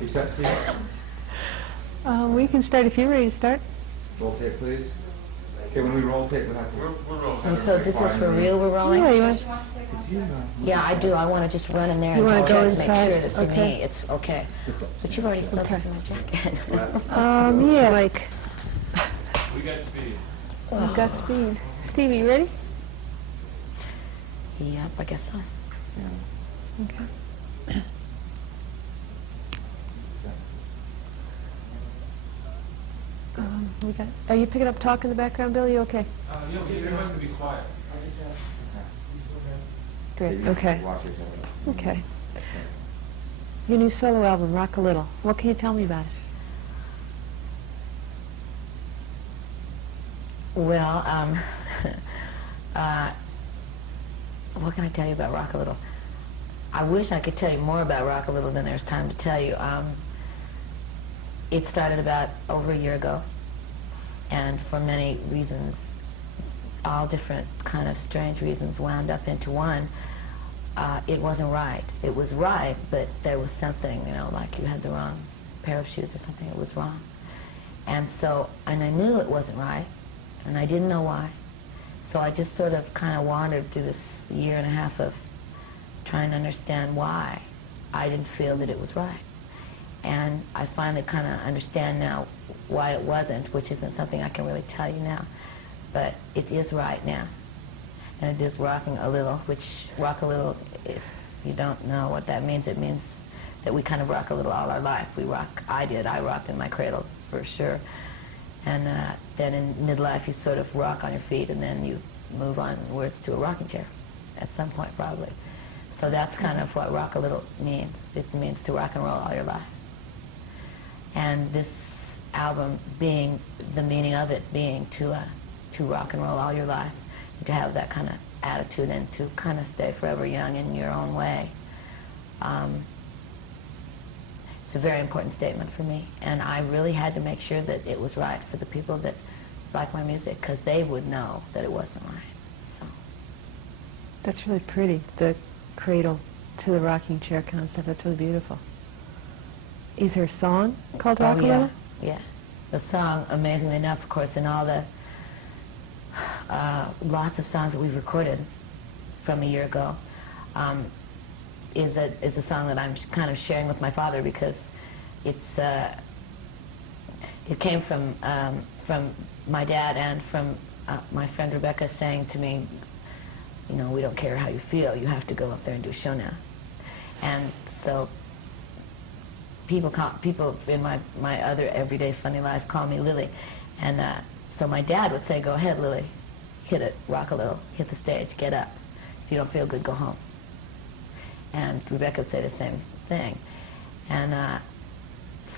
You set, Steve? We can start if you're ready to start. Roll tape, please. Okay, when we roll tape, we'll have to... We're rolling. And so this is for real we're rolling? Yeah, you want, Yeah, I do. I want to just run in there You and wanna go check to make inside? sure that for Okay. me it's okay. But you've already slipped into my jacket. yeah, like, We got speed. we've got speed. Stevie, you ready? Yep, I guess so. Okay. We got. Are you picking up talk in the background, Billy? You okay? Yeah, everyone's going to be quiet. Great. Okay. Watch yourself. Okay. Your new solo album, Rock a Little. What can you tell me about it? Well, what can I tell you about Rock a Little? I wish I could tell you more about Rock a Little than there's time to tell you. It started about over a year ago, and for many reasons, all different kind of strange reasons, wound up into one. It wasn't right. It was right, but there was something, you know, like you had the wrong pair of shoes or something. It was wrong. And so, and I knew it wasn't right, and I didn't know why. So I just sort of kind of wandered through this year and a half of trying to understand why I didn't feel that it was right. And I finally kind of understand now why it wasn't, which isn't something I can really tell you now. But it is right now. And it is rocking a little, which rock a little, if you don't know what that means, it means that we kind of rock a little all our life. We rock, I rocked in my cradle for sure. And then in midlife you sort of rock on your feet and then you move onwards to a rocking chair at some point probably. So that's kind of what rock a little means. It means to rock and roll all your life. And this album being, the meaning of it being to rock and roll all your life, and to have that kind of attitude and to kind of stay forever young in your own way. It's a very important statement for me, and I really had to make sure that it was right for the people that like my music, because they would know that it wasn't right. So That's really pretty, the cradle to the rocking chair concept. That's really beautiful. Is there a song called Rock a Little? Yeah. The song, amazingly enough, of course, in all the lots of songs that we've recorded from a year ago, is a song that I'm kind of sharing with my father, because it came from my dad and from my friend Rebecca saying to me, you know, we don't care how you feel, you have to go up there and do a show now. And so people in my other everyday funny life call me Lily, and so my dad would say, go ahead, Lily, hit it, rock a little, hit the stage, get up. If you don't feel good, go home. And Rebecca would say the same thing. And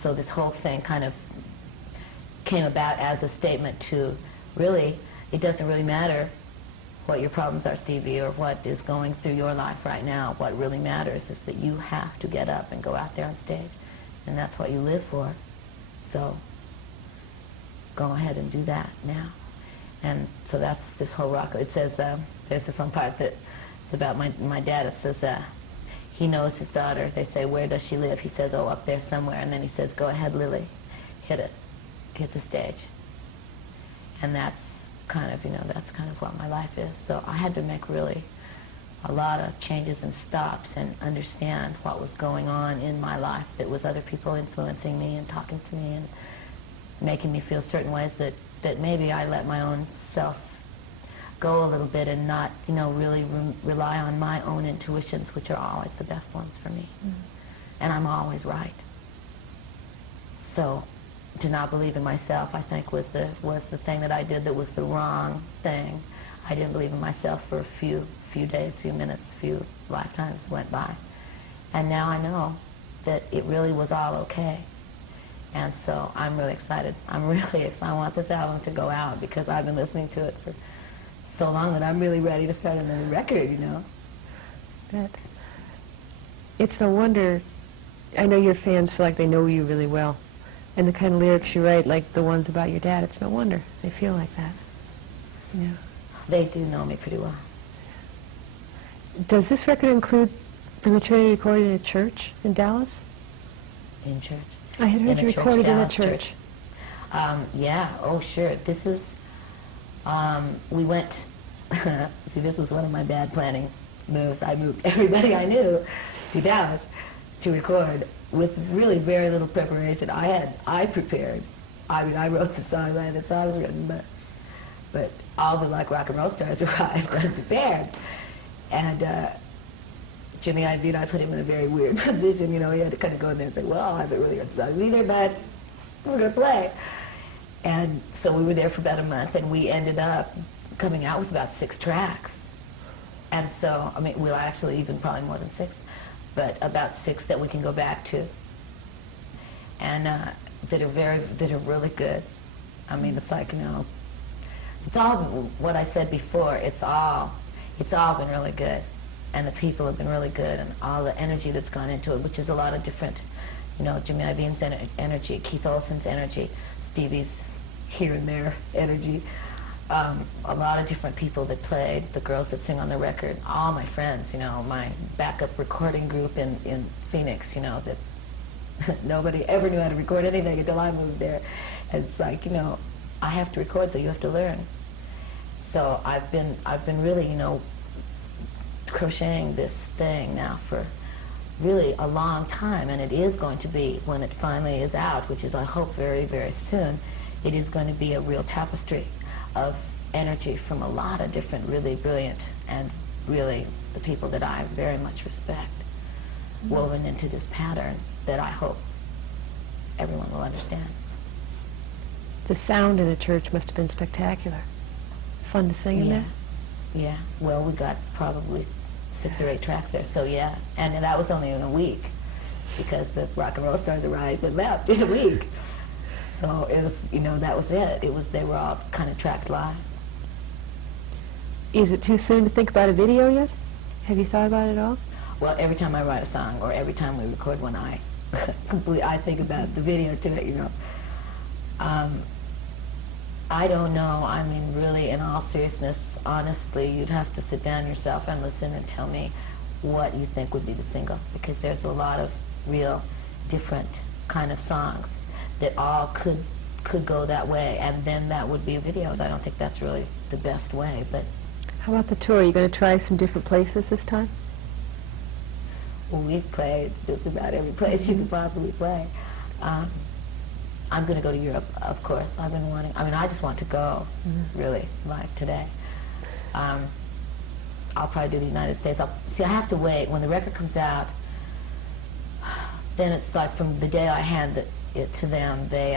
so this whole thing kind of came about as a statement to, really, it doesn't really matter what your problems are, Stevie, or what is going through your life right now. What really matters is that you have to get up and go out there on stage. And that's what you live for. So go ahead and do that now. And so that's this whole rock. It says, there's this one part that's about my dad. It says, he knows his daughter. They say, where does she live? He says, oh, up there somewhere. And then he says, go ahead, Lily, hit it, hit the stage. And that's kind of, you know, that's kind of what my life is. So I had to make really a lot of changes and stops and understand what was going on in my life that was other people influencing me and talking to me and making me feel certain ways that maybe I let my own self go a little bit and not, you know, really rely on my own intuitions, which are always the best ones for me. Mm-hmm. And I'm always right. So to not believe in myself, I think, was the thing that I did that was the wrong thing. I didn't believe in myself for a few days, few minutes, few lifetimes went by. And now I know that it really was all okay. And so I'm really excited. I want this album to go out, because I've been listening to it for so long that I'm really ready to start another record, you know. It's no wonder, I know your fans feel like they know you really well. And the kind of lyrics you write, like the ones about your dad, it's no wonder they feel like that. Yeah. They do know me pretty well. Does this record include the material recorded at church in Dallas? in church. I had heard a you church, recorded in a Dallas church. Yeah, oh sure. This is, we went, see, this was one of my bad planning moves. I moved everybody I knew to Dallas to record with really very little preparation. I prepared. I mean, I wrote the songs, I had the songs written, but all the like rock and roll stars arrived unprepared. And Jimmy Iovine, I put him in a very weird position. You know, he had to kind of go in there and say, well, I haven't really got songs either, but we're going to play. And so we were there for about a month, and we ended up coming out with about 6 tracks. And so, I mean, well, actually even probably more than 6, but about 6 that we can go back to. And that are really good. I mean, it's like, you know, it's all what I said before. It's all been really good, and the people have been really good, and all the energy that's gone into it, which is a lot of different, you know, Jimmy Iovine's energy, Keith Olsen's energy, Stevie's here and there energy, a lot of different people that played, the girls that sing on the record, all my friends, you know, my backup recording group in Phoenix, you know, that nobody ever knew how to record anything until I moved there. And it's like, you know, I have to record, so you have to learn. So I've been really, you know, crocheting this thing now for really a long time, and it is going to be, when it finally is out, which is I hope very, very soon, it is going to be a real tapestry of energy from a lot of different really brilliant and really the people that I very much respect, woven into this pattern that I hope everyone will understand. The sound in the church must have been spectacular. Fun to sing in there? Yeah. Well, we got probably 6 or 8 tracks there, so yeah. And that was only in a week, because the rock and roll stars arrived and left in a week. So it was, you know, that was it. They were all kind of tracked live. Is it too soon to think about a video yet? Have you thought about it at all? Well, every time I write a song, or every time we record one, I think about the video to it, you know. I don't know. I mean, really, in all seriousness, honestly, you'd have to sit down yourself and listen and tell me what you think would be the single, because there's a lot of real different kind of songs that all could go that way, and then that would be videos. I don't think that's really the best way, but... How about the tour? Are you going to try some different places this time? Well, we've played just about every place you could possibly play. I'm going to go to Europe, of course. I've been wanting... I mean, I just want to go, really, like today. I'll probably do the United States. See, I have to wait. When the record comes out, then it's like from the day I hand it to them, they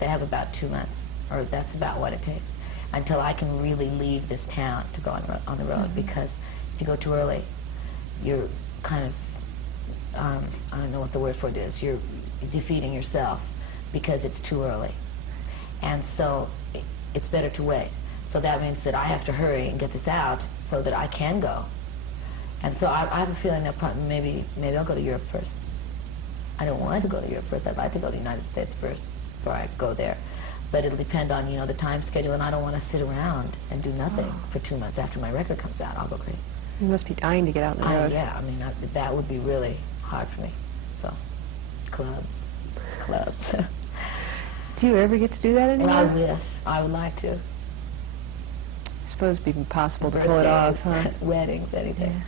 have about 2 months, or that's about what it takes, until I can really leave this town to go on the road. Because if you go too early, you're kind of, I don't know what the word for it is, you're defeating yourself because it's too early. And so it's better to wait. So that means that I have to hurry and get this out so that I can go. And so I have a feeling that maybe I'll go to Europe first. I don't want to go to Europe first. I'd like to go to the United States first before I go there. But it'll depend on, you know, the time schedule, and I don't want to sit around and do nothing for 2 months. After my record comes out, I'll go crazy. You must be dying to get out on the road. Yeah, I mean, that would be really hard for me. So, clubs. Do you ever get to do that anymore? Well, I wish. I would like to. I suppose it'd be impossible to pull it off, huh? Weddings, anything. Yeah.